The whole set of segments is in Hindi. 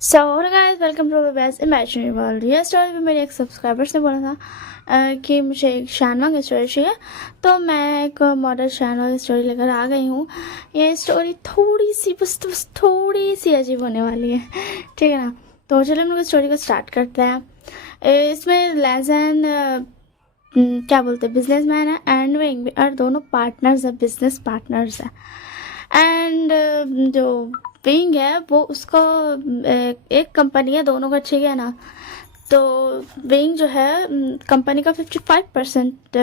So guys welcome to the best imaginary world. ये स्टोरी भी मेरे एक सब्सक्राइबर्स ने बोला था कि मुझे एक शानवा की स्टोरी चाहिए, तो मैं एक मॉडर्न शानवा की स्टोरी लेकर आ गई हूँ। ये स्टोरी थोड़ी सी बस थोड़ी सी अजीब होने वाली है, ठीक है ना। तो चलो हम लोग स्टोरी को स्टार्ट करते हैं। इसमें लेजन क्या बोलते हैं, बिजनेसमैन है एंड विंग और दोनों पार्टनर्स है, बिजनेस पार्टनर्स है। एंड जो विंग है वो उसको एक कंपनी है, दोनों का, ठीक है ना। तो विंग जो है कंपनी का 55%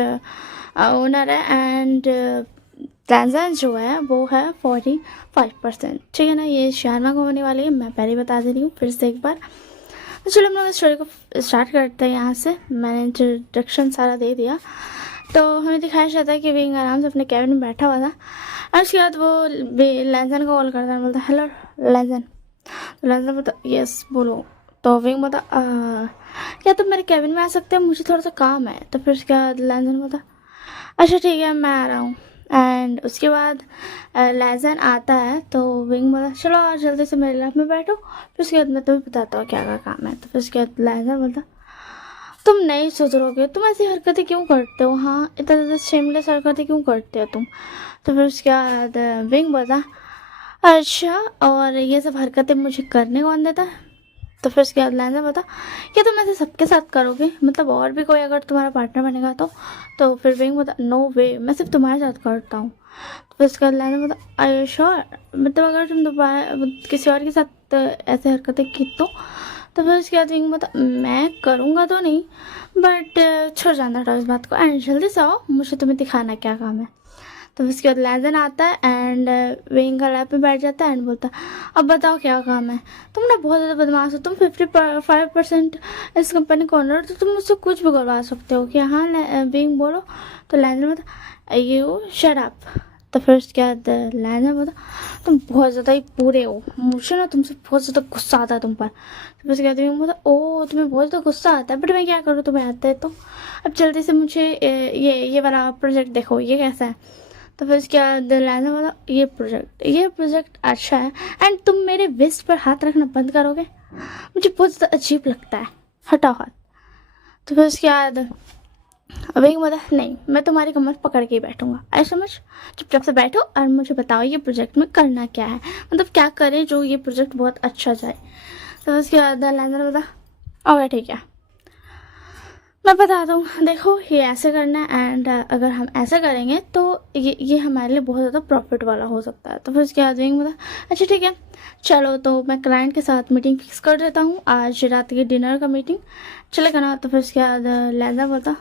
ओनर है एंड ट्रांजन जो है वो है 45%, ठीक है ना। ये शारमा को होने वाली है, मैं पहले ही बता दे रही हूँ फिर से एक बार। तो चलो हम लोग स्टोरी को स्टार्ट करते हैं यहाँ से। मैंने इंट्रोडक्शन सारा दे दिया। तो हमें दिखाया जाता है कि विंग आराम से अपने कैबिन में बैठा हुआ था और उसके बाद वो लैंजन को कॉल करता है, बोलता हेलो लैंजन। तो लैंजन बोलता यस बोलो। तो विंग बोलता क्या तुम मेरे कैबिन में आ सकते हो, मुझे थोड़ा सा काम है। तो फिर उसके बाद लैंजन बोलता अच्छा ठीक है मैं आ रहा हूँ। एंड उसके बाद लैजन आता है तो विंग बोला चलो आज जल्दी से मेरे लैब में बैठो, फिर उसके बाद मैं तुम्हें बताता हूँ क्या क्या काम है। तो फिर उसके बाद लैजन बोलता तुम नहीं सुधरोगे, तुम ऐसी हरकतें क्यों करते हो, हाँ इतना ज़्यादा शेमलेस हरकतें क्यों करते हो तुम। तो फिर उसके बाद विंग बोला अच्छा और ये सब हरकतें मुझे करने कौन देता है। तो फिर उसके बाद लैंजन बता क्या तुम ऐसे सबके साथ करोगे, मतलब और भी कोई अगर तुम्हारा पार्टनर बनेगा तो फिर विंग बता नो वे, मैं सिर्फ तुम्हारे साथ करता हूँ। तो फिर उसके बाद लैंजन बता आई यू श्योर, मतलब अगर तुम दोबारा किसी और के साथ ऐसे हरकतें की तो फिर उसके बाद विंग बता मैं करूँगा तो नहीं बट छोड़ जाना था इस बात को एंड जल्दी से आओ, मुझे तुम्हें दिखाना क्या काम है। तो उसके बाद लैजन आता है एंड विंग का लैप में बैठ जाता है एंड बोलता अब बताओ क्या काम है। तुम ना बहुत ज़्यादा बदमाश हो, तुम 55% इस कंपनी को ओनर, तो तुम मुझसे कुछ भी करवा सकते हो क्या। हाँ विंग बोलो। तो लैजन बोलता यू शट अप। तो फिर उसके बाद लैजन बोलता तुम बहुत ज़्यादा ही पूरे हो, मुझे ना तुमसे बहुत ज़्यादा गुस्सा आता है तुम पर। तो फिर उसके बाद विंग बोलता ओ तुम्हें बहुत ज़्यादा गुस्सा आता है, बट मैं क्या करूँ, तुम्हें आता है तो अब जल्दी से मुझे ये वाला प्रोजेक्ट देखो ये कैसा है। तो फिर उसके बाद लैना बोला ये प्रोजेक्ट अच्छा है एंड तुम मेरे वेस्ट पर हाथ रखना बंद करोगे, मुझे बहुत ज़्यादा अजीब लगता है, हटाओ हाथ। तो फिर उसके बाद अभी बोला नहीं मैं तुम्हारी कमर पकड़ के ही बैठूंगा, ऐसा समझ, चुपचाप से बैठो और मुझे बताओ ये प्रोजेक्ट में करना क्या है, मतलब क्या करें जो ये प्रोजेक्ट बहुत अच्छा जाए। तो उसके बाद लैंडर बोला ओके ठीक है मैं बताता हूँ, देखो ये ऐसे करना है एंड अगर हम ऐसा करेंगे तो ये हमारे लिए बहुत ज़्यादा प्रॉफिट वाला हो सकता है। तो फिर उसके बाद विंग बोला अच्छा ठीक है चलो तो मैं क्लाइंट के साथ मीटिंग फिक्स कर देता हूँ, आज रात के डिनर का मीटिंग चलेगा ना। तो फिर उसके बाद लैंडर बोलता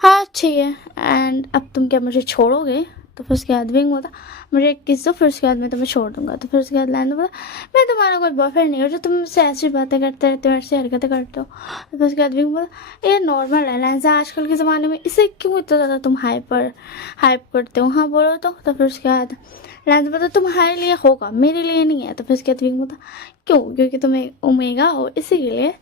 हाँ ठीक है एंड अब तुम क्या मुझे छोड़ोगे। तो फिर उसके बाद विंग बोलता मुझे एक किस दो, फिर उसके बाद मैं तुम्हें छोड़ दूंगा। तो फिर उसके बाद लैंडर बोला मैं तुम्हारा कोई बॉयफ्रेंड नहीं हूँ जो तुमसे ऐसी बातें करते रहते हो, ऐसी हरकतें करते हो। तो फिर उसके बाद विंग बोला ये नॉर्मल है लैंसा, आजकल के ज़माने में इसे क्यों इतना ज़्यादा तुम हाइप करते हो, हाँ बोलो। तो फिर उसके बाद लैंसा बोलता तुम्हारे लिए होगा मेरे लिए नहीं है। तो फिर उसके बाद विंग बोलता क्यों, क्योंकि तुम्हें ओमेगा हो इसी के लिए,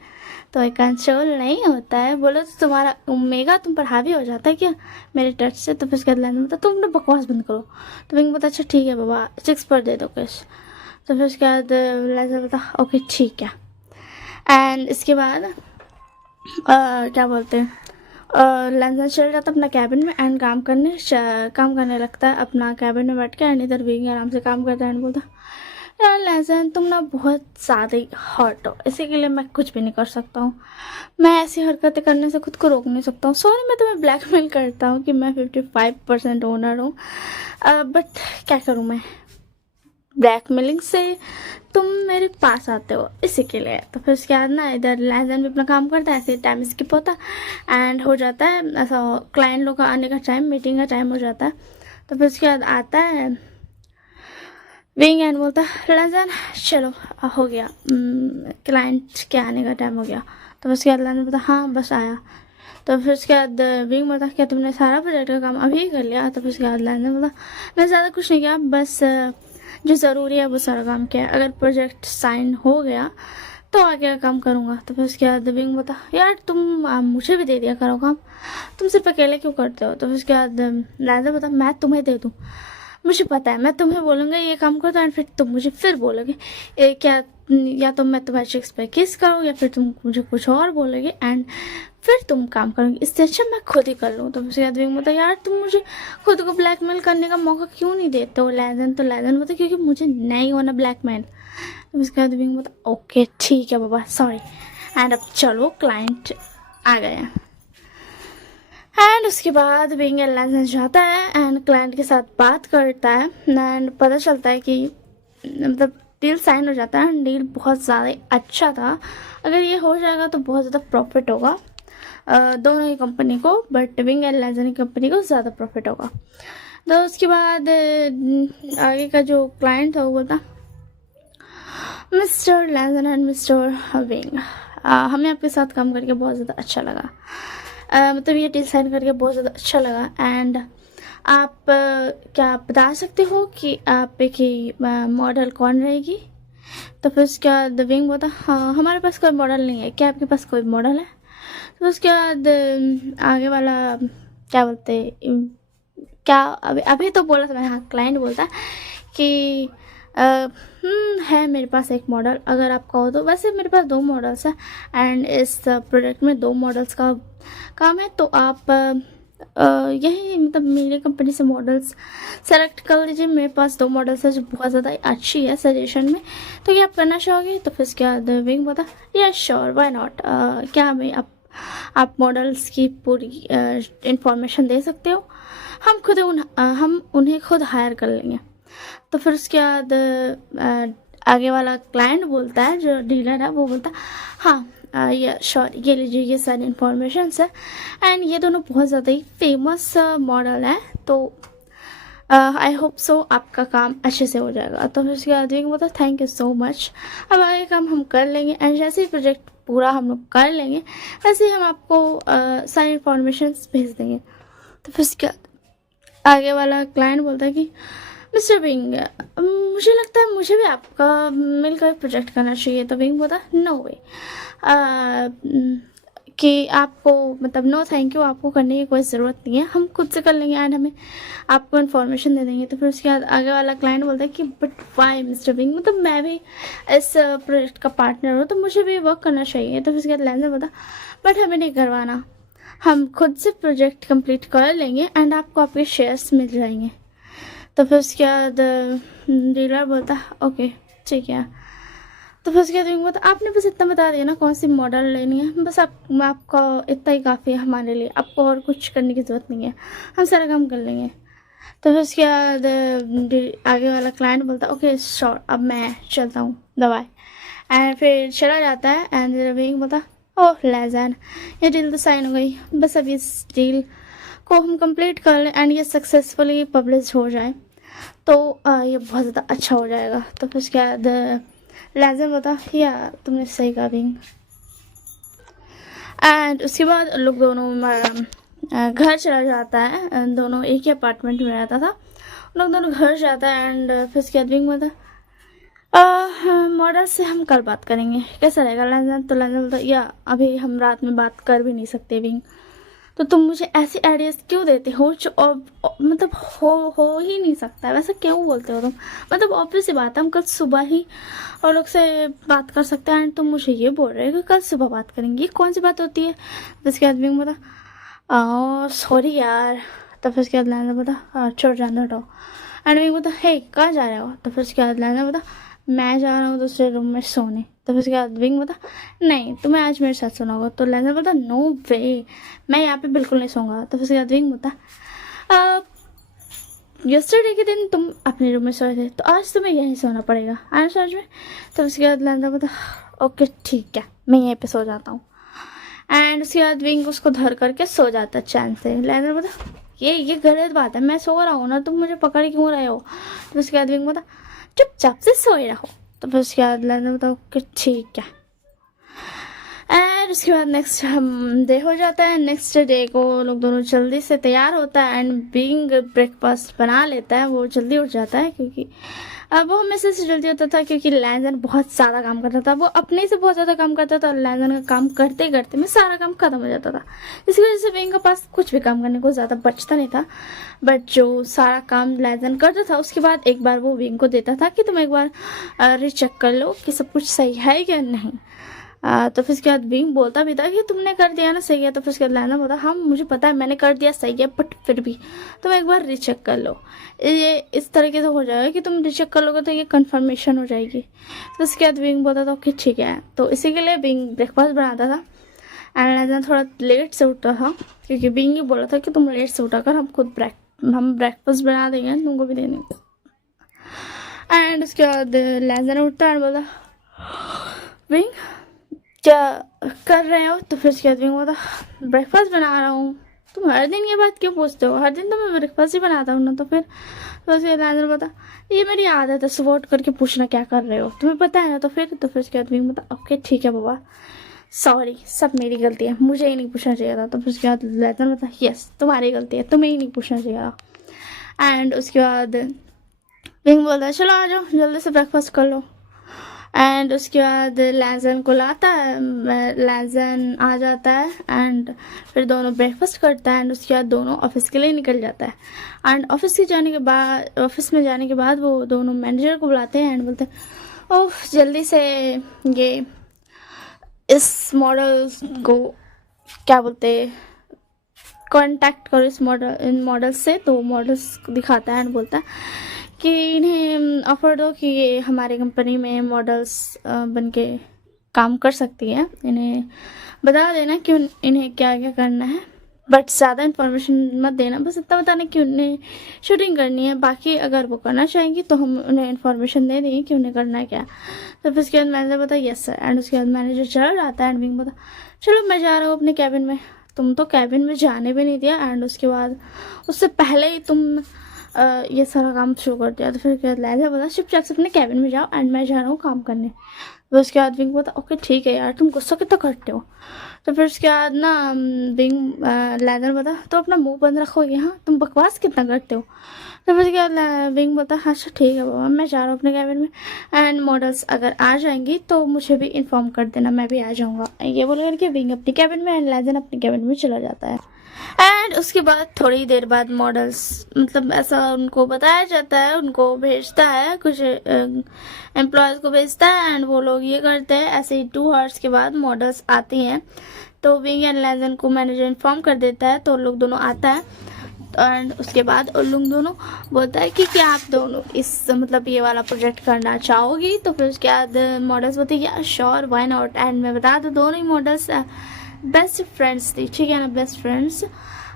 तो कंट्रोल नहीं होता है, बोलो तो तुम्हारा ओमेगा तुम पर हावी हो जाता है क्या मेरे टच से। तो फिर उसके बाद लैंडर बोलता तुम ना बकवास बंद करो। तो विंग बोलता अच्छा ठीक है बाबा 6 पर दे दो कैश। तो फिर उसके बाद लैंडर बोलता ओके ठीक है। एंड इसके बाद क्या बोलते हैं लैंडर चल जाता अपना कैबिन में एंड काम करने लगता है अपना कैबिन में बैठ के एंड इधर विंग आराम से काम करता है एंड बोलता यार लैजन तुम ना बहुत ज़्यादा ही हर्ट हो, इसी के लिए मैं कुछ भी नहीं कर सकता हूँ, मैं ऐसी हरकतें करने से खुद को रोक नहीं सकता हूँ, सॉरी मैं तुम्हें ब्लैकमेल करता हूँ कि मैं 55% ओनर हूँ, बट क्या करूँ मैं, ब्लैकमेलिंग से तुम मेरे पास आते हो इसी के लिए। तो फिर उसके बाद ना इधर लैजन भी अपना काम करता है, ऐसे टाइम स्किप होता एंड हो जाता है ऐसा क्लाइंट लोग का आने का टाइम, मीटिंग का टाइम हो जाता है। तो फिर उसके बाद आता है विंग एंड बोलता लैंजन चलो हो गया, क्लाइंट के आने का टाइम हो गया। तो उसके बाद लैंजन बोलता हाँ बस आया। तो फिर उसके बाद विंग बोलता क्या तुमने सारा प्रोजेक्ट का काम अभी कर लिया। तो फिर उसके बाद लैंजन बोलता मैं ज़्यादा कुछ नहीं किया, बस जो ज़रूरी है वो सारा काम किया, अगर प्रोजेक्ट साइन हो गया तो आगे का काम करूँगा। तो फिर उसके बाद विंग बोलता यार तुम मुझे भी दे दिया करो काम, तुम सिर्फ अकेले क्यों करते हो। तो फिर उसके बाद लैंजन बोलता मैं तुम्हें दे दूँ, मुझे पता है मैं तुम्हें बोलूँगा ये काम करो तो एंड फिर तुम मुझे फिर बोलोगे क्या या तो मैं तुम्हारे चिक्स पे किस करूँ या फिर तुम मुझे कुछ और बोलोगे एंड फिर तुम काम करोगे, इससे अच्छा मैं खुद ही कर लूँ। तो उसके बाद विंग बोलता यार तुम मुझे खुद को ब्लैकमेल करने का मौका क्यों नहीं देते हो लैजन, तो लैजन बोलता क्योंकि मुझे नहीं होना ब्लैकमेल। तो उसके बाद विंग बोलता ओके ठीक है बाबा सॉरी, एंड अब चलो क्लाइंट आ गए। एंड उसके बाद विंग एयरलाइंस जाता है एंड क्लाइंट के साथ बात करता है एंड पता चलता है कि मतलब डील साइन हो जाता है। डील बहुत ज़्यादा अच्छा था, अगर ये हो जाएगा तो बहुत ज़्यादा प्रॉफिट होगा दोनों ही कंपनी को, बट विंग एयरलाइंस की कंपनी को ज़्यादा प्रॉफिट होगा। तो उसके बाद आगे का जो क्लाइंट था वो बोलता mister liaison and mister wing, हमें आपके साथ काम करके बहुत ज़्यादा अच्छा लगा, मतलब ये डील साइन करके बहुत ज़्यादा अच्छा लगा। एंड आप क्या बता सकते हो कि आप की मॉडल कौन रहेगी? तो फिर उसके बाद विंग बोलता हाँ हमारे पास कोई मॉडल नहीं है, क्या आपके पास कोई मॉडल है? तो उसके बाद आगे वाला क्या बोलते क्या अभी तो बोला था मैं, हाँ क्लाइंट बोलता कि है मेरे पास एक मॉडल, अगर आप कहो तो। वैसे मेरे पास 2 मॉडल्स हैं एंड इस प्रोडक्ट में 2 मॉडल्स का काम है, तो आप यही मतलब मेरी कंपनी से मॉडल्स सेलेक्ट कर लीजिए। मेरे पास 2 मॉडल्स है जो बहुत ज़्यादा अच्छी है सजेशन में, तो क्या आप करना चाहोगे? तो फिर क्या विंग बोला यस श्योर व्हाई नॉट, क्या हमें आप मॉडल्स की पूरी इंफॉर्मेशन दे सकते हो? हम उन्हें खुद हायर कर लेंगे। तो फिर उसके बाद आगे वाला क्लाइंट बोलता है, जो डीलर है वो बोलता हाँ ये श्योर, ये लीजिए ये सारी इंफॉर्मेशन है एंड ये दोनों बहुत ज़्यादा ही फेमस मॉडल है, तो आई होप सो आपका काम अच्छे से हो जाएगा। तो फिर उसके बाद बोलता थैंक यू सो मच, अब आगे काम हम कर लेंगे एंड जैसे ही प्रोजेक्ट पूरा हम लोग कर लेंगे वैसे ही हम आपको सारी इंफॉर्मेशन भेज देंगे। तो फिर उसके बाद आगे वाला क्लाइंट बोलता है कि मिस्टर विंग मुझे लगता है मुझे भी आपका मिलकर प्रोजेक्ट करना चाहिए। तो विंग बोलता नो वे, कि आपको मतलब नो थैंक यू, आपको करने की कोई ज़रूरत नहीं है, हम खुद से कर लेंगे एंड हमें आपको इन्फॉर्मेशन दे देंगे। तो फिर उसके बाद आगे वाला क्लाइंट बोलता है कि बट वाई मिस्टर विंग, मतलब मैं भी इस प्रोजेक्ट का पार्टनर हूँ तो मुझे भी वर्क करना चाहिए। तो फिर उसके बाद लैंडर बोलता बट हमें नहीं करवाना, हम खुद से प्रोजेक्ट कंप्लीट कर लेंगे एंड आपको आपके शेयर्स मिल जाएंगे। तो फिर उसके बाद डीलर बोलता ओके ठीक है। तो फिर उसके बाद बोलता आपने बस इतना बता दिया ना कौन सी मॉडल लेनी है, बस आपका इतना ही काफ़ी है हमारे लिए, आपको और कुछ करने की ज़रूरत नहीं है, हम सारा काम कर लेंगे। तो फिर उसके बाद आगे वाला क्लाइंट बोलता ओके श्योर, अब मैं चलता हूँ दवाई, एंड फिर चला जाता है एंड विंग बोलता ओह लैजन ये डील तो साइन हो गई, बस अब इस डील को हम कंप्लीट कर लें एंड ये सक्सेसफुली पब्लिश हो जाए तो ये बहुत ज़्यादा अच्छा हो जाएगा। तो फिर उसके बाद लैजन बोलता या तुमने सही कहा विंग। एंड उसके बाद लोग दोनों घर चला जाता है, दोनों एक ही अपार्टमेंट में रहता था, लोग दोनों घर जाता है एंड फिर उसके बाद विंग बोलता मॉडल से हम कल बात करेंगे, कैसा रहेगा लैजन? तो लैजन बोलता या अभी हम रात में बात कर भी नहीं सकते विंग, तो तुम मुझे ऐसे आइडियाज़ क्यों देते हो जो मतलब हो ही नहीं सकता है, वैसा क्यों बोलते हो तुम? मतलब ऑब्वियस सी बात है हम कल सुबह ही और लोग से बात कर सकते हैं एंड तुम मुझे ये बोल रहे हो कि कल सुबह बात करेंगे, ये कौन सी बात होती है? तो इसके आदमी को बोला सॉरी यार। तो फिर उसके बाद लैंडर बोला छोड़ जान दो एंड मैं बोला हे कहाँ जा रहे हो? तो फिर उसके बाद लैंडर बोला मैं जा रहा हूँ दूसरे रूम में सोने। तो फिर उसके बाद विंग बोला नहीं तुम्हें आज मेरे साथ सोना होगा। तो लैंडर बोला नो वे, मैं यहाँ पे बिल्कुल नहीं सोऊंगा। तो फिर उसके बाद विंग बोला यस्टरडे के दिन तुम अपने रूम में सोए थे तो आज तुम्हें यहीं सोना पड़ेगा, आया समझ में? तो उसके बाद लैंडर बोला ओके ठीक है मैं यहीं पे सो जाता हूँ एंड उसके बाद विंग उसको धर करके सो जाता चैन से। लैंडर बोला ये गलत बात है, मैं सो रहा हूँ ना, तुम मुझे पकड़ क्यों रहे हो? तो उसके बाद विंग बोला चुपचाप से सोए रहो। तो फिर उसके बाद लैंडर बताओ कि ठीक है एंड उसके बाद नेक्स्ट डे हो जाता है। नेक्स्ट डे को लोग दोनों जल्दी से तैयार होता है एंड विंग ब्रेकफास्ट बना लेता है, वो जल्दी उठ जाता है क्योंकि अब वो हमेशा से जल्दी होता था क्योंकि लैंजन बहुत ज़्यादा काम करता था, वो अपने से बहुत ज़्यादा काम करता था और लैंजन का काम करते करते में सारा काम खत्म हो जाता था। इसकी वजह से विंग के पास कुछ भी काम करने को ज़्यादा बचता नहीं था। बट जो सारा काम लैंजन करता था उसके बाद एक बार वो विंग को देता था कि तुम एक बार रीचेक कर लो कि सब कुछ सही है या नहीं। तो फिर उसके बाद विंग बोलता भी था कि तुमने कर दिया ना सही है। तो फिर उसके बाद लैंजन बोलता हाँ मुझे पता है मैंने कर दिया सही है, बट फिर भी तुम एक बार रीचेक कर लो। ये इस तरीके से हो जाएगा कि तुम रीचेक कर लोगे तो ये कंफर्मेशन हो जाएगी। तो उसके बाद विंग बोलता था ओके ठीक है। तो इसी के लिए विंग ब्रेकफास्ट बनाता था एंड लैंजन थोड़ा लेट से उठता था क्योंकि विंग ही बोला था कि तुम लेट से उठा कर हम ब्रेकफास्ट बना देंगे तुमको भी देने। एंड उसके बाद लैंजन उठता है बोला विंग क्या कर रहे हो। तो फिर उसके बाद विंग बोला ब्रेकफास्ट बना रहा हूँ। तुम हर दिन ये बात क्यों पूछते हो, हर दिन तो मैं ब्रेकफास्ट ही बनाता हूँ ना। तो फिर उसके लैंजन बोला ये मेरी आदत है सुबह उठ करके पूछना क्या कर रहे हो, तुम्हें पता है ना। तो फिर उसके बाद विंग बोला ओके ठीक है बाबा सॉरी सब मेरी गलती है, मुझे ही नहीं पूछना चाहिए था। तो फिर उसके बाद लैंजन बोला यस तुम्हारी गलती है, तुम्हें ही नहीं पूछना चाहिए था। एंड उसके बाद विंग बोलता है चलो आ जाओ जल्दी से ब्रेकफास्ट कर लो। एंड उसके बाद लैंजन को लाता है, लैंजन आ जाता है एंड फिर दोनों ब्रेकफास्ट करता है एंड उसके बाद दोनों ऑफिस के लिए निकल जाता है। एंड ऑफिस में जाने के बाद वो दोनों मैनेजर को बुलाते हैं एंड बोलते हैं ओह जल्दी से ये इस मॉडल को क्या बोलते कांटेक्ट करो इन मॉडल्स से। तो मॉडल्स दिखाता है एंड बोलता है कि इन्हें ऑफर दो कि ये हमारी कंपनी में मॉडल्स बन के काम कर सकती है, इन्हें बता देना कि इन्हें क्या क्या करना है, बट ज़्यादा इन्फॉर्मेशन मत देना, बस इतना बताना कि उन्हें शूटिंग करनी है, बाकी अगर वो करना चाहेंगी तो हम उन्हें इन्फॉर्मेशन दे देंगे कि उन्हें करना है क्या। तो फिर उसके बाद मैनेजर बोला यस सर। एंड उसके बाद मैनेजर चला जाता है एंड विंग बोला चलो मैं जा रहा हूँ अपने कैबिन में। तुम तो कैबिन में जाने भी नहीं दिया एंड उसके बाद उससे पहले ही तुम ये सारा काम शुरू कर दिया। तो फिर लैंजन बोला चुपचाप से अपने कैबिन में जाओ एंड मैं जा रहा हूँ काम करने। तो उसके बाद विंग बोला ओके ठीक है यार तुम गुस्सा कितना करते हो। तो फिर उसके बाद ना विंग लैंजन बोला तो अपना मुंह बंद रखोगे, हाँ तुम बकवास कितना करते हो। तो फिर उसके बाद विंग बोलता अच्छा ठीक है बाबा मैं जा रहा हूँ अपने कैबिन में एंड मॉडल्स अगर आ जाएंगी तो मुझे भी इन्फॉर्म कर देना, मैं भी आ जाऊँगा। ये बोल करके विंग अपनी कैबिन में एंड लैंजन अपनी कैबिन में चला जाता है। एंड उसके बाद थोड़ी देर बाद मॉडल्स मतलब ऐसा उनको बताया जाता है, उनको भेजता है कुछ एम्प्लॉयज़ को भेजता है एंड वो लोग ये करते हैं। ऐसे ही 2 आवर्स के बाद मॉडल्स आती हैं तो विंग एंड लैंजन को मैनेजर इन्फॉर्म कर देता है तो लोग दोनों आता है एंड उसके बाद उन लोग दोनों बोलता है कि क्या आप दोनों इस मतलब ये वाला प्रोजेक्ट करना चाहोगी। तो फिर उसके बाद मॉडल्स बोलती है या श्योर व्हाई नॉट। एंड मैं बता दूँ दोनों ही मॉडल्स बेस्ट फ्रेंड्स थी, ठीक है ना, बेस्ट फ्रेंड्स।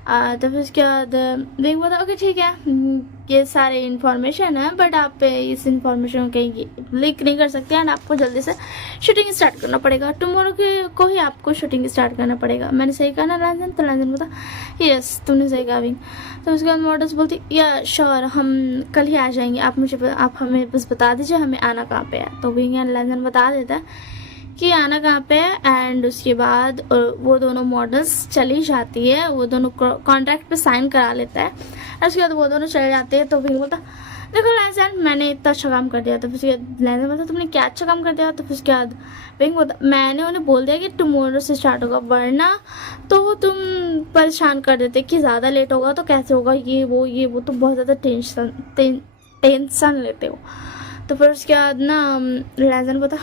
तो फिर उसके बाद विंग बोला ओके ठीक है ये सारे इन्फॉर्मेशन है बट आप इस इन्फॉर्मेशन को कहीं लीक नहीं कर सकते एंड आपको जल्दी से शूटिंग स्टार्ट करना पड़ेगा, टुमारो को ही आपको शूटिंग स्टार्ट करना पड़ेगा। मैंने सही कहा ना लैंजन। तो लैंजन बोला यस तुमने सही कहा विंग। तो उसके बाद मॉडल्स बोलती या श्योर हम कल ही आ जाएंगे, आप हमें बस बता दीजिए हमें आना कहाँ पे है। तो विंग एंड लैंजन बता देता है कि आना कहाँ पे है एंड उसके बाद वो दोनों मॉडल्स चली जाती है, वो दोनों कॉन्ट्रैक्ट पे साइन करा लेता है और उसके बाद वो दोनों चले जाते हैं। तो विंग बोलता देखो लैंजन मैंने इतना अच्छा काम कर दिया। तो फिर उसके लैंजन बोलता तुमने क्या अच्छा काम कर दिया। तो फिर उसके बाद विंग बोलता मैंने उन्हें बोल दिया कि टुमारो से स्टार्ट होगा वरना तो तुम परेशान कर देते कि ज़्यादा लेट होगा तो कैसे होगा ये वो तो बहुत ज़्यादा टेंशन लेते हो। तो फिर उसके बाद ना लैंजन बोलता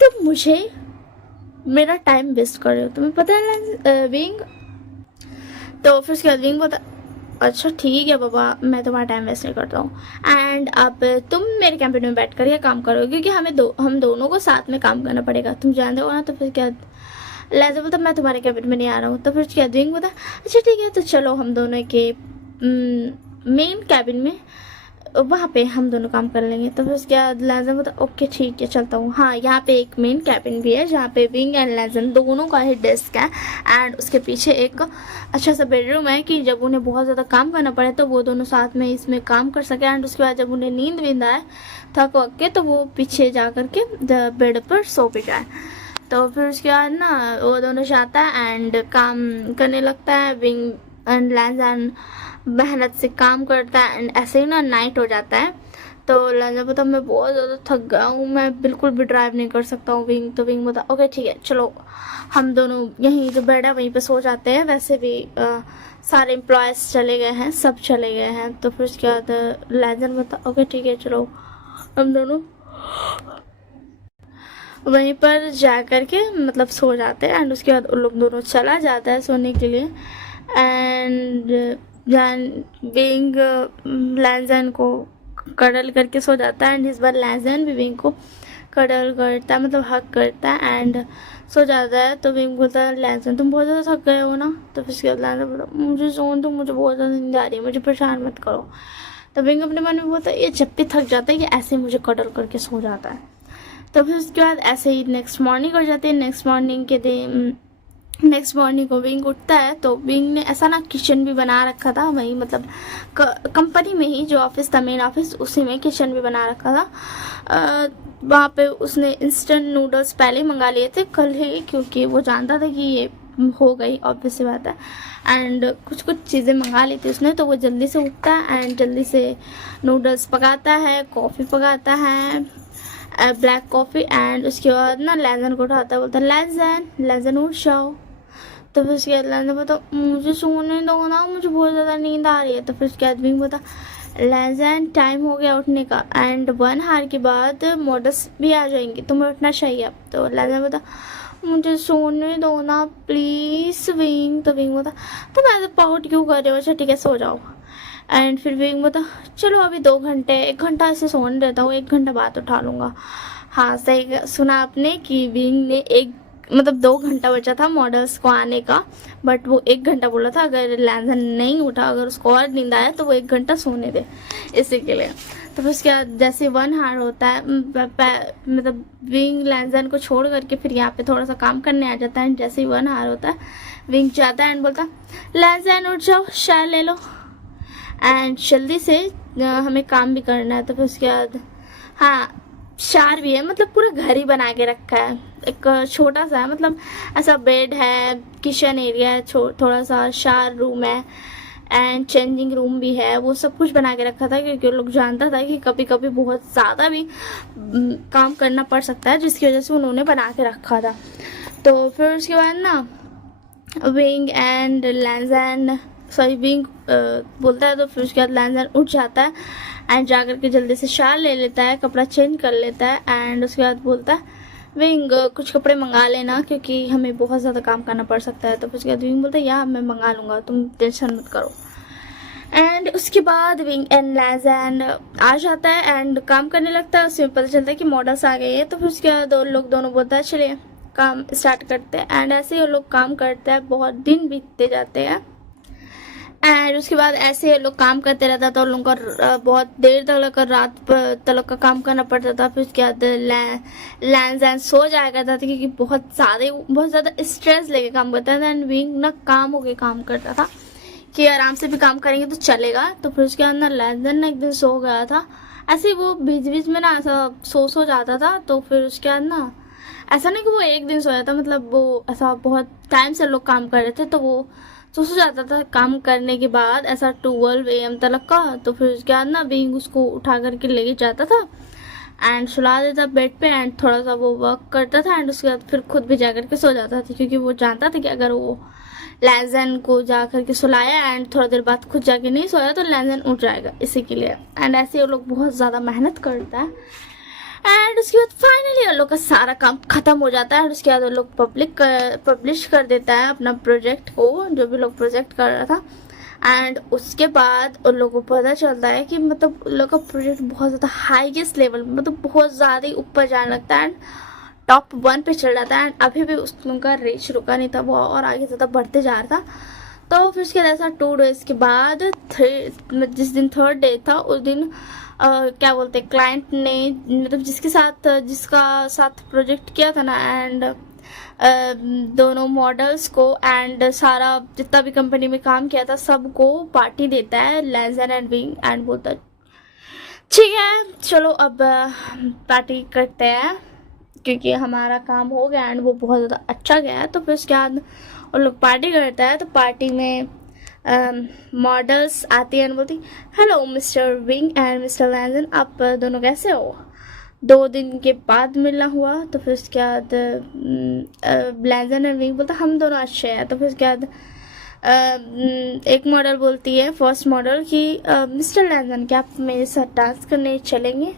तुम मुझे मेरा टाइम वेस्ट कर रहे हो, तुम्हें पता है विंग। तो फिर उसके बाद विंग बोलता अच्छा ठीक है बाबा मैं तुम्हारा टाइम वेस्ट नहीं करता हूँ एंड अब तुम मेरे कैंपेन में बैठ कर ये काम करो क्योंकि हम दोनों को साथ में काम करना पड़ेगा, तुम जानते हो ना। तो फिर क्या लैंजन बोलता मैं तुम्हारे कैबिन में नहीं आ रहा हूँ। तो फिर उसके बाद विंग बोलता अच्छा ठीक है तो चलो हम दोनों के मेन कैबिन में वहाँ पे हम दोनों काम कर लेंगे। तो फिर उसके बाद लैंजन बोलता ओके ठीक है चलता हूँ। हाँ यहाँ पे एक मेन कैबिन भी है जहाँ पे विंग एंड लैंजन दोनों का ही डेस्क है एंड उसके पीछे एक अच्छा सा बेडरूम है कि जब उन्हें बहुत ज़्यादा काम करना पड़े तो वो दोनों साथ में इसमें काम कर सके एंड उसके बाद जब उन्हें नींद आए थक वक के तो वो पीछे जा कर के बेड पर सो भी जाए। तो फिर उसके बाद ना वो दोनों जाता है एंड काम करने लगता है। विंग एंड लैंजन मेहनत से काम करता है एंड ऐसे ही ना नाइट हो जाता है। तो लैंजन बोलता मैं बहुत ज़्यादा थक गया हूँ, मैं बिल्कुल भी ड्राइव नहीं कर सकता हूँ विंग। तो विंग बोलता ओके ठीक है चलो हम दोनों यहीं जो बेड है वहीं पे सो जाते हैं, वैसे भी सारे एम्प्लॉयज़ चले गए हैं, सब चले गए हैं। तो फिर उसके बाद लैंजन बोलता ओके ठीक है चलो हम दोनों वहीं पर जा कर के मतलब सो जाते हैं। एंड उसके बाद उन लोग दोनों चला जाता है सोने के लिए। एंड विंग लैंजन को कडल करके सो जाता है। एंड इस बार लैंजन भी विंग को कडल करता है, मतलब हक करता है एंड सो जाता है। तो विंग बोलता है लैंजन तुम बहुत ज़्यादा थक गए हो ना। तो फिर उसके बाद लैंजन बोलता मुझे सोन दो, मुझे बहुत ज़्यादा नींद आ रही है, मुझे परेशान मत करो। तो विंग अपने मन में बोलता है ये जब भी थक जाता है ये ऐसे ही मुझे कडल करके सो जाता है। तो फिर उसके बाद ऐसे ही नेक्स्ट मॉर्निंग हो जाती है। नेक्स्ट मॉर्निंग को विंग उठता है। तो विंग ने ऐसा ना किचन भी बना रखा था वहीं, मतलब कंपनी में ही जो ऑफिस था मेन ऑफिस उसी में किचन भी बना रखा था। वहाँ पे उसने इंस्टेंट नूडल्स पहले ही मंगा लिए थे कल ही, क्योंकि वो जानता था कि ये हो गई ऑब्वियस सी बात है। एंड कुछ चीज़ें मंगा ली थी उसने। तो वो जल्दी से उठता है एंड जल्दी से नूडल्स पकाता है, कॉफ़ी पकाता है, ब्लैक कॉफ़ी। एंड उसके बाद ना लैंजन को उठाता है, बोलता है लैंजन उठ जाओ। तो फिर उसके बाद लैंजन बोलता मुझे सोने दो ना, मुझे बहुत ज़्यादा नींद आ रही है। तो फिर उसके बाद विंग बोलता लैंजन टाइम हो गया उठने का एंड 1 आवर के बाद मॉडल्स भी आ जाएंगी, तुम्हें उठना चाहिए अब। तो लैंजन बोलता मुझे सोने दो ना प्लीज़ विंग। तो विंग बोलता तुम ऐसे पाउट क्यों कर रहे हो, अच्छा ठीक है सो जाओ। एंड फिर विंग बोलता चलो अभी 2 घंटे 1 घंटा ऐसे सोने देता हूँ, 1 घंटा बाद उठा लूँगा। हाँ सही सुना आपने कि विंग ने 2 घंटा बचा था मॉडल्स को आने का, बट वो 1 घंटा बोला था। अगर लैंजन नहीं उठा, अगर उसको और नींद आया तो वो 1 घंटा सोने दे इसी के लिए। तो फिर उसके बाद जैसे 1 आवर होता है मतलब विंग लैंजन को छोड़ करके फिर यहाँ पे थोड़ा सा काम करने आ जाता है। जैसे ही 1 आवर होता है विंग जाता है एंड बोलता लैंजन उठ जाओ शायर ले लो एंड जल्दी से हमें काम भी करना है। तो फिर उसके बाद हाँ शार भी है, मतलब पूरा घर ही बना के रखा है। एक छोटा सा है, मतलब ऐसा बेड है, किचन एरिया है, थोड़ा सा शार रूम है एंड चेंजिंग रूम भी है। वो सब कुछ बना के रखा था क्योंकि लोग जानता था कि कभी कभी बहुत ज़्यादा भी काम करना पड़ सकता है, जिसकी वजह से उन्होंने बना के रखा था। तो फिर उसके बाद ना विंग एंड लैंजन विंग बोलता है। तो फिर उसके बाद लैंजन उठ जाता है एंड जा कर के जल्दी से शार ले लेता है, कपड़ा चेंज कर लेता है एंड उसके बाद बोलता है विंग कुछ कपड़े मंगा लेना क्योंकि हमें बहुत ज़्यादा काम करना पड़ सकता है। तो फिर उसके बाद विंग बोलता है यार मैं मंगा लूँगा, तुम टेंशन मत करो। एंड उसके बाद विंग एंड लैंजन आ जाता है एंड काम करने लगता है। उसमें पता चलता है कि मॉडल्स आ गए हैं। तो फिर उसके बाद लोग दोनों बोलता है चलिए काम स्टार्ट करते हैं। एंड ऐसे ही वो लोग काम करते हैं, बहुत दिन बीतते जाते हैं। एंड उसके बाद ऐसे ये लोग काम करते रहता था और लोगों का बहुत देर तक रात तक का काम करना पड़ता था। फिर उसके बाद लैंजन सो जाया करता था क्योंकि बहुत ज़्यादा स्ट्रेस लेके काम करता था। एंड विंग ना काम होके काम करता था कि आराम से भी काम करेंगे तो चलेगा। तो फिर उसके बाद ना लैंजन ना एक दिन सो गया था, ऐसे ही वो बीच में ना ऐसा सो जाता था। तो फिर उसके बाद ना ऐसा नहीं कि वो एक दिन सोया था, मतलब वो ऐसा बहुत टाइम से लोग काम कर रहे थे तो वो सो जाता था काम करने के बाद ऐसा 12 AM तक का। तो फिर उसके बाद ना विंग उसको उठा करके लेके जाता था एंड सुला देता बेड पे एंड थोड़ा सा वो वर्क करता था एंड उसके बाद फिर खुद भी जा करके सो जाता था क्योंकि वो जानता था कि अगर वो लैंजन को जा करके सुलाया एंड थोड़ा देर बाद खुद जाके नहीं सोया तो लैंजन उठ जाएगा, इसी के लिए। एंड ऐसे वो लोग बहुत ज़्यादा मेहनत करता है एंड उसके बाद फाइनली उन लोग का सारा काम खत्म हो जाता है। और उसके बाद वो लोग पब्लिश कर देता है अपना प्रोजेक्ट को, जो भी लोग प्रोजेक्ट कर रहा था। एंड उसके बाद उन लोगों को पता चलता है कि मतलब उन लोग का प्रोजेक्ट बहुत ज़्यादा हाईएस्ट लेवल, मतलब बहुत ज़्यादा ही ऊपर जाने लगता है एंड टॉप 1 पे चल जाता है। एंड अभी भी उस लोगों का रीच रुका नहीं था, वो और आगे ज़्यादा बढ़ते जा रहा था। तो फिर उसके बाद ऐसा 2 डेज़ के बाद जिस दिन 3rd डे था उस दिन क्या बोलते क्लाइंट ने, मतलब जिसका साथ प्रोजेक्ट किया था ना एंड दोनों मॉडल्स को एंड सारा जितना भी कंपनी में काम किया था सबको पार्टी देता है लैंजन एंड विंग एंड बोलता है ठीक है चलो अब पार्टी करते हैं क्योंकि हमारा काम हो गया एंड वो बहुत ज़्यादा अच्छा गया है। तो फिर उसके बाद उन लोग पार्टी करता है। तो पार्टी में मॉडल्स आती हैं, बोलती hello mister Wing and mister Langan, आप दोनों कैसे हो? 2 दिन के बाद मिलना हुआ। तो फिर उसके बाद लैंजन एंड विंग बोलता हम दोनों अच्छे हैं। तो फिर उसके बाद एक मॉडल बोलती है, फर्स्ट मॉडल, कि मिस्टर लैंजन क्या आप मेरे साथ डांस करने चलेंगे?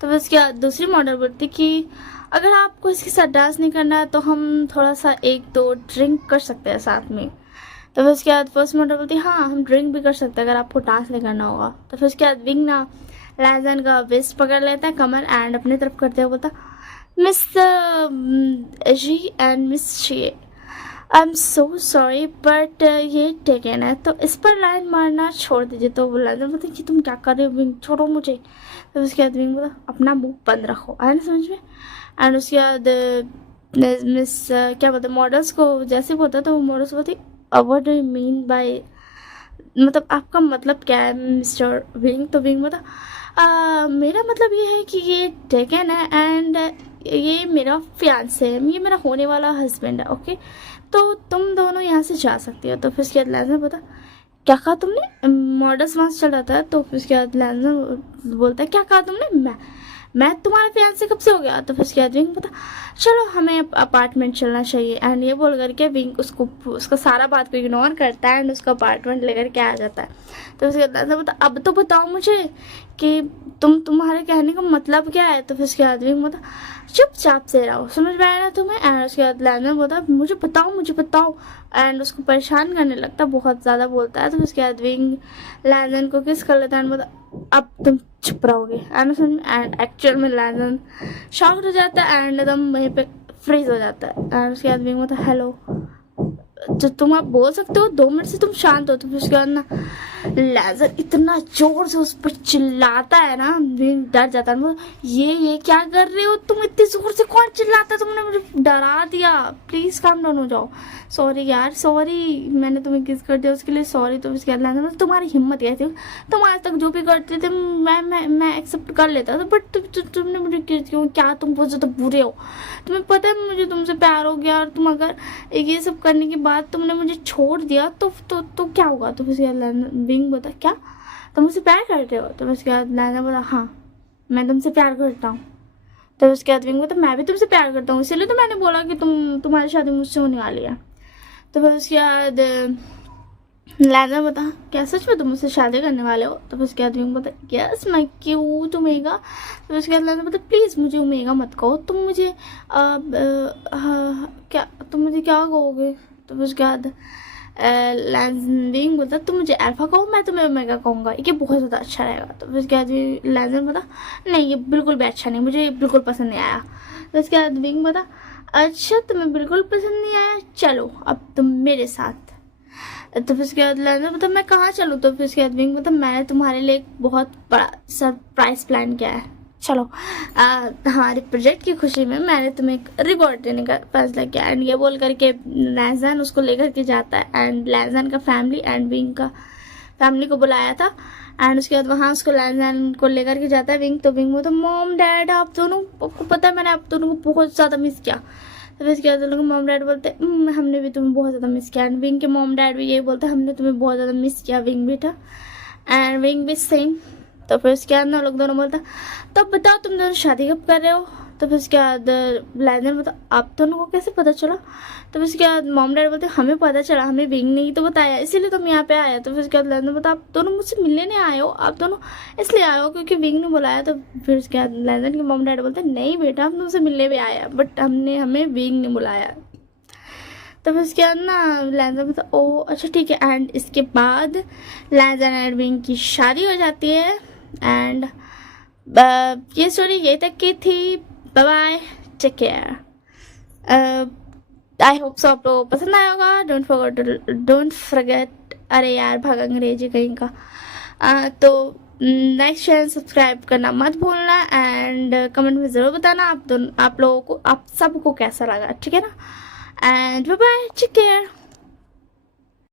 तो फिर उसके बाद दूसरी मॉडल बोलती कि अगर आपको इसके साथ डांस नहीं करना है तो हम थोड़ा सा 1-2 ड्रिंक कर सकते हैं साथ में। तो फिर उसके बाद फर्स्ट मॉडल बोलती हाँ हम ड्रिंक भी कर सकते हैं अगर आपको डांस नहीं करना होगा। तो फिर उसके बाद विंग ना लैंजन का वेस्ट पकड़ लेता है, कमर, एंड अपनी तरफ करते हुए बोलता miss ji and miss she, I am so sorry but ये टेकन है, तो इस पर लाइन मारना छोड़ दीजिए। तो वो लैंजन बोलते कि तुम क्या कर रहे हो विंग, छोड़ो मुझे। तो उसके बाद विंग बोला अपना मुंह बंद रखो, आया ना समझ में। एंड उसके बाद मिस क्या बोलते मॉडल्स को जैसे बोलता तो वो मॉडल्स बोलती what do you mean by, मतलब आपका मतलब क्या है मिस्टर विंग? तो विंग बोला मेरा मतलब ये है कि ये टेकन है एंड ये मेरा फियांसे है, ये मेरा होने वाला हस्बैंड है, ओके? तो तुम दोनों यहाँ से जा सकती हो। तो फिर उसके बाद लैंजन बोलता क्या कहा तुमने? मॉडल्स वहाँ से चल जाता है। तो फिर उसके बाद लैंजन बोलता है क्या कहा तुमने? मैं तुम्हारा फियांसे कब से हो गया? तो फिर उसके बाद विंग बोलता चलो हमें अपार्टमेंट चलना चाहिए। एंड ये बोल करके विंग उसका सारा बात को इग्नोर करता है एंड उसका अपार्टमेंट लेकर के आ जाता है। तो उसके बाद लैंजन बोलता अब तो बताओ मुझे कि तुम्हारे कहने का मतलब क्या है? तो फिर उसके बाद विंग बोलता चुपचाप से रहो, समझ में आया ना तुम्हें? एंड उसके बाद लैंजन बोलता मुझे बताओ एंड उसको परेशान करने लगता, बहुत ज़्यादा बोलता है। तो उसके बाद विंग लैंजन को किस कर लेता है एंड बोलता अब तुम चुप रहोगे, एंड एक्चुअल में लैंजन शॉक्ड हो जाता है एंड एकदम वहीं पे फ्रीज हो जाता है। एंड उसके बाद विंग बोलता हेलो, तो तुम आप बोल सकते हो, 2 मिनट से तुम शांत हो। तो फिर उसके बाद ना लैंजन इतना जोर से उस पर चिल्लाता है ना, विंग डर जाता है। ये क्या कर रहे हो तुम, इतनी जोर से कौन चिल्लाता है? तुमने मुझे डरा दिया, प्लीज काम डाउन हो जाओ। सॉरी यार, सॉरी मैंने तुम्हें किस कर दिया उसके लिए सॉरी। तो उसके बाद लैंजन तुम्हारी हिम्मत कैसी, तुम आज तक जो भी करते थे मैं एक्सेप्ट कर लेता था, बट तुमने मुझे क्यों, क्या तुम बहुत ज़्यादा बुरे हो? तुम्हें पता है मुझे तुमसे प्यार हो गया और तुम अगर ये सब करने के बाद तुमने मुझे छोड़ दिया तो क्या होगा? तो उसके बाद विंग बोला क्या तुम मुझसे प्यार करते हो? तो उसके बाद लैंजन बोला हाँ मैं तुमसे प्यार करता हूँ। तो उसके बाद विंग बोला मैं भी तुमसे प्यार करता हूँ, इसलिए तो मैंने बोला कि तुम्हारी शादी मुझसे होने वाली है। तो फिर उसके बाद लैंजन बता क्या सच में तुम मुझसे शादी करने वाले हो? तो फिर उसके बाद विंग बोला यस मैं क्यूट ओमेगा। तो उसके बाद लैंजन बोला प्लीज़ मुझे ओमेगा मत कहो, तुम मुझे क्या कहोगे? तो फिर उसके बाद लैंजन बोलता तुम मुझे अल्फा कहो, मैं तुम्हें ओमेगा कहूँगा, ये बहुत ज़्यादा अच्छा रहेगा। तो फिर उसके बाद लैंजन बोला नहीं ये बिल्कुल भी अच्छा नहीं, मुझे बिल्कुल पसंद नहीं आया। तो उसके बाद विंग बोला अच्छा तुम्हें बिल्कुल पसंद नहीं आया, चलो अब तुम मेरे साथ। तो फिर उसके बाद लैंजन बोला मैं कहाँ चलूँ? तो फिर उसके बाद विंग बोला मैंने तुम्हारे लिए एक बहुत बड़ा सरप्राइज प्लान किया है, चलो हमारे प्रोजेक्ट की खुशी में मैंने तुम्हें एक रिवॉर्ड देने का फैसला किया। एंड ये बोल करके लैंजन उसको लेकर के जाता है एंड लैंजन का फैमिली एंड विंग का फैमिली को बुलाया था। एंड उसके बाद वहाँ उसको लैंजन को लेकर के जाता है विंग। तो विंग बोलता मॉम डैड आप दोनों को पता है मैंने आप दोनों को बहुत ज़्यादा मिस किया। तो फिर उसके बाद लोग मॉम डैड बोलते हमने भी तुम्हें बहुत ज़्यादा मिस किया। एंड विंग के मॉम डैड भी यही बोलते हमने तुम्हें बहुत ज़्यादा मिस किया विंग बेटा। एंड विंग भी सेम। तो फिर उसके बाद ना लोग दोनों बोलता तब बताओ तुम दोनों शादी कब कर रहे हो? तो फिर उसके बाद लैंजन बोलता आप दोनों को कैसे पता चला? तो फिर उसके बाद मॉम डैड बोलते हमें पता चला, हमें विंग ने ही तो बताया इसीलिए तुम यहाँ पे आए। तो फिर उसके बाद लैंजन बोलता आप दोनों मुझसे मिलने नहीं आए हो, आप दोनों इसलिए आए हो क्योंकि विंग ने बुलाया। तो फिर उसके बाद लैंजन के मॉम डैड बोलते नहीं बेटा हम तुमसे मिलने भी आए बट हमें विंग ने बुलाया। तो फिर उसके बाद ना लैंजन बोलता ओ अच्छा ठीक है। एंड इसके बाद लैंजन एंड विंग की शादी हो जाती है। एंड ये स्टोरी ये तक की थी। Bye bye, take care. I hope so आप लोगों को पसंद आया होगा। डोंट फॉरगेट अरे यार भाग अंग्रेजी कहीं का। तो नेक्स्ट चैनल सब्सक्राइब करना मत भूलना एंड कमेंट में ज़रूर बताना आप लोगों को आप सबको कैसा लगा, ठीक है ना? And bye bye, take care.